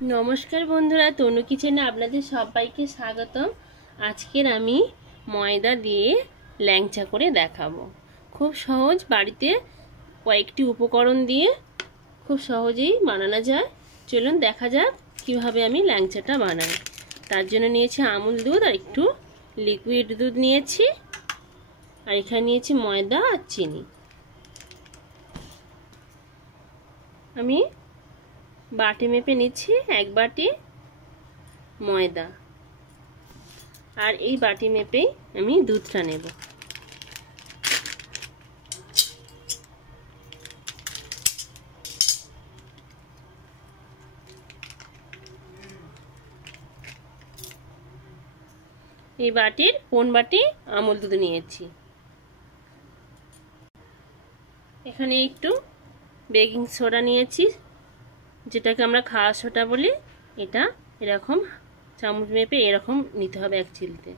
नमस्कार बंधुरा तनु किचेने आपनादेर सबाइके स्वागतम। आजकेर आमी मयदा दिए ল্যাংচা करे देखाबो। खूब सहज बाड़ीते कयेकटी उपकरण दिए खूब सहजेई बानानो जाय। चलुन देखा जाक किभाबे आमी ল্যাংচাটা बानाई। तार जोन्नो नियेछि आमुल दूध और एकटू लिकुइड दूध नियेछि और एखाने नियेछि मयदा और चिनी। आमी बाटी मेपे निচ্ছি एक बाटी ময়দা আর এই বাটি মেপেই আমি দুধটা নেব। এই বাটির কোন বাটি আমুল দুধ নিয়েছি। এখানে একটু বেকিং সোডা নিয়েছি যেটাকে আমরা খাওয়া সোডা বলি। এটা এরকম চামচ মেপে এরকম নিতে হবে এক চিলতে।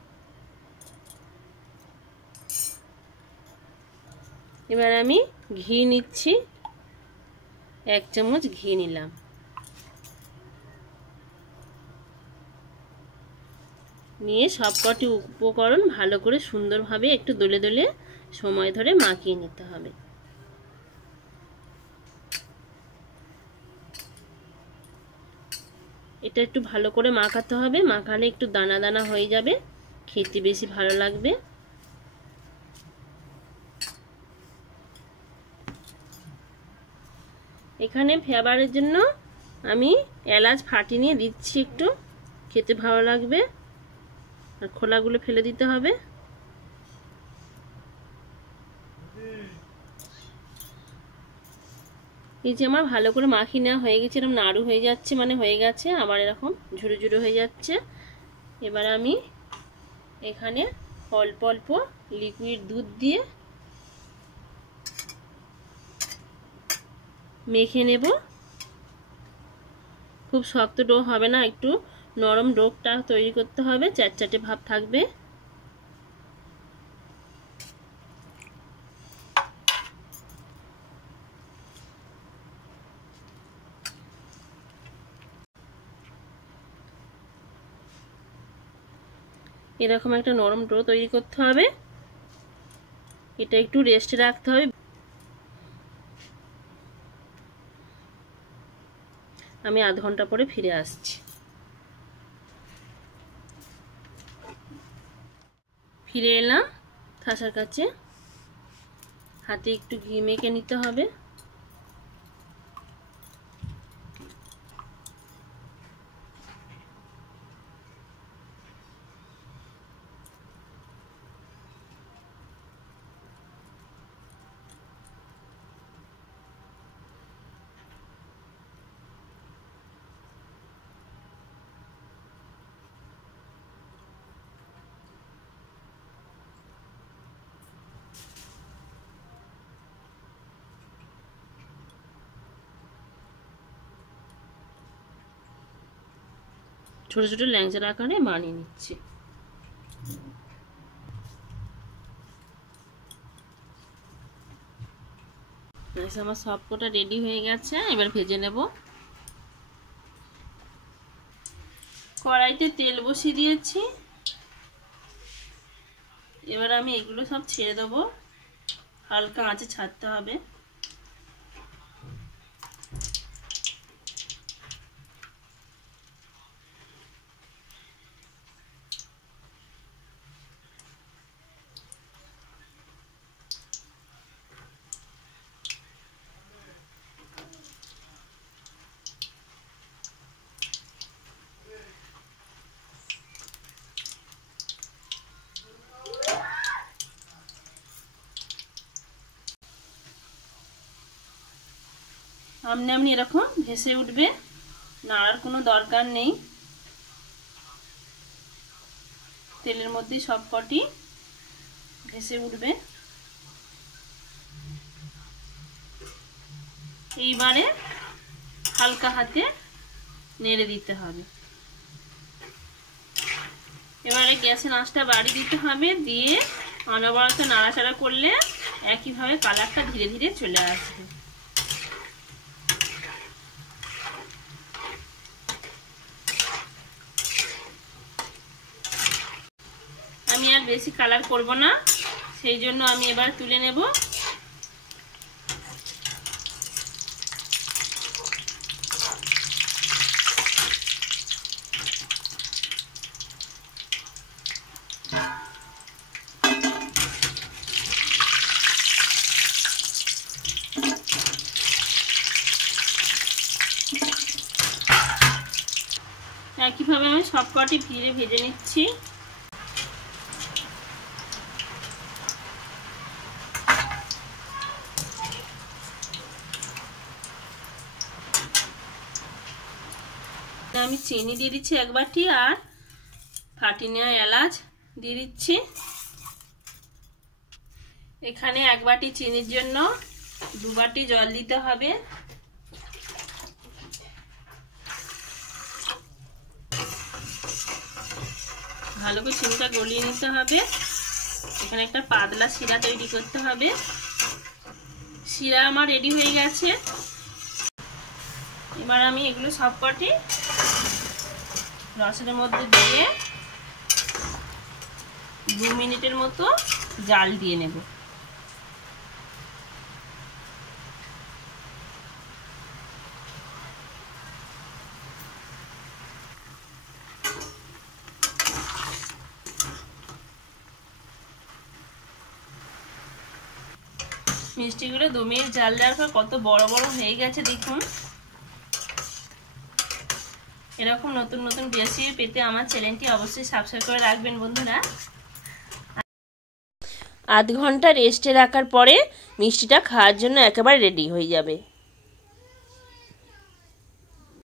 এবার আমি ঘি নিচ্ছি, এক চামচ ঘি নিলাম। নিয়ে সবকটি উপকরণ ভালো করে সুন্দরভাবে একটু দলে দলে সময় ধরে মাখিয়ে নিতে হবে। এটা একটু ভালো করে মাখাতে হবে, মাখালে একটু দানা দানা হয়ে যাবে, খেতে বেশি ভালো লাগবে। এখানে ফ্লেভারের জন্য আমি এলাচ ফাটিয়ে নিয়ে দিচ্ছি একটু, খেতে ভালো লাগবে। আর খোলাগুলো ফেলে দিতে হবে। এই যে আমার ভালো করে মাখিয়ে নেওয়া হয়ে গেছে, এরকম নাড়ু হয়ে যাচ্ছে, মানে হয়ে গেছে, আবার এরকম ঝুড়ো ঝুড়ো হয়ে যাচ্ছে। এবার আমি এখানে অল্প অল্প লিকুইড দুধ দিয়ে মেখে নেব। খুব শক্ত ডো হবে না, একটু নরম ডোটা তৈরি করতে হবে, চ্যাটচ্যাটে ভাব থাকবে। এরকম একটা নরম ডো তৈরি করতে হবে। এটা একটু রেস্টে রাখতে হবে। আমি আধ ঘন্টা পরে ফিরে আসছি। ফিরে এলাম ঠাসার কাছে। হাতে একটু ঘি মেখে নিতে হবে। ছোট ছোট ল্যাংচার আকারে বানিয়ে নিচ্ছি। আমার সবকটা রেডি হয়ে গেছে, এবার ভেজে নেব। কড়াইতে তেল বসিয়ে দিয়েছি। এবার আমি এগুলো সব ছেড়ে দেবো, হালকা আঁচে ছাড়তে হবে। আমনি আমনি এরকম ভেসে উঠবে, নাড়ার কোনো দরকার নেই। তেলের মধ্যে সবকটি ভেসে উঠবে। এইবারে হালকা হাতে নেড়ে দিতে হবে। এবারে গ্যাসের আঁচটা বাড়িয়ে দিতে হবে, দিয়ে অনবরত নাড়াচাড়া করলে একইভাবে কালারটা ধীরে ধীরে চলে আসবে। বেশি কালার করব না, সেই জন্য আমি এবার তুলে নেব। একইভাবে আমি সবকটি ভেজে নিচ্ছি। আমি চিনি দিয়ে দিচ্ছি 1 বাটি, আর ফাটিয়ে নেওয়া এলাচ দিয়ে দিচ্ছি। এখানে 1 বাটি চিনির জন্য 2 বাটি জল দিতে হবে। ভালো করে চিনিটা গলিয়ে নিতে হবে। এখানে একটা পাতলা শিরা তৈরি করতে হবে। শিরা আমার রেডি হয়ে গেছে। এবার আমি এগুলো সবকটি রসের মধ্যে দিয়ে 2 মিনিটের মতো জাল দিয়ে নেব। মিষ্টিগুলো 2 মিনিট জাল দেওয়ার পর কত বড় বড় হয়ে গেছে দেখুন। এরকম নতুন নতুন রেসিপি পেতে আমার চ্যানেলটি অবশ্যই সাবস্ক্রাইব করে রাখবেন বন্ধুরা। আধ ঘন্টা রেস্টে রাখার পরে মিষ্টিটা খাওয়ার জন্য একেবারে রেডি হয়ে যাবে।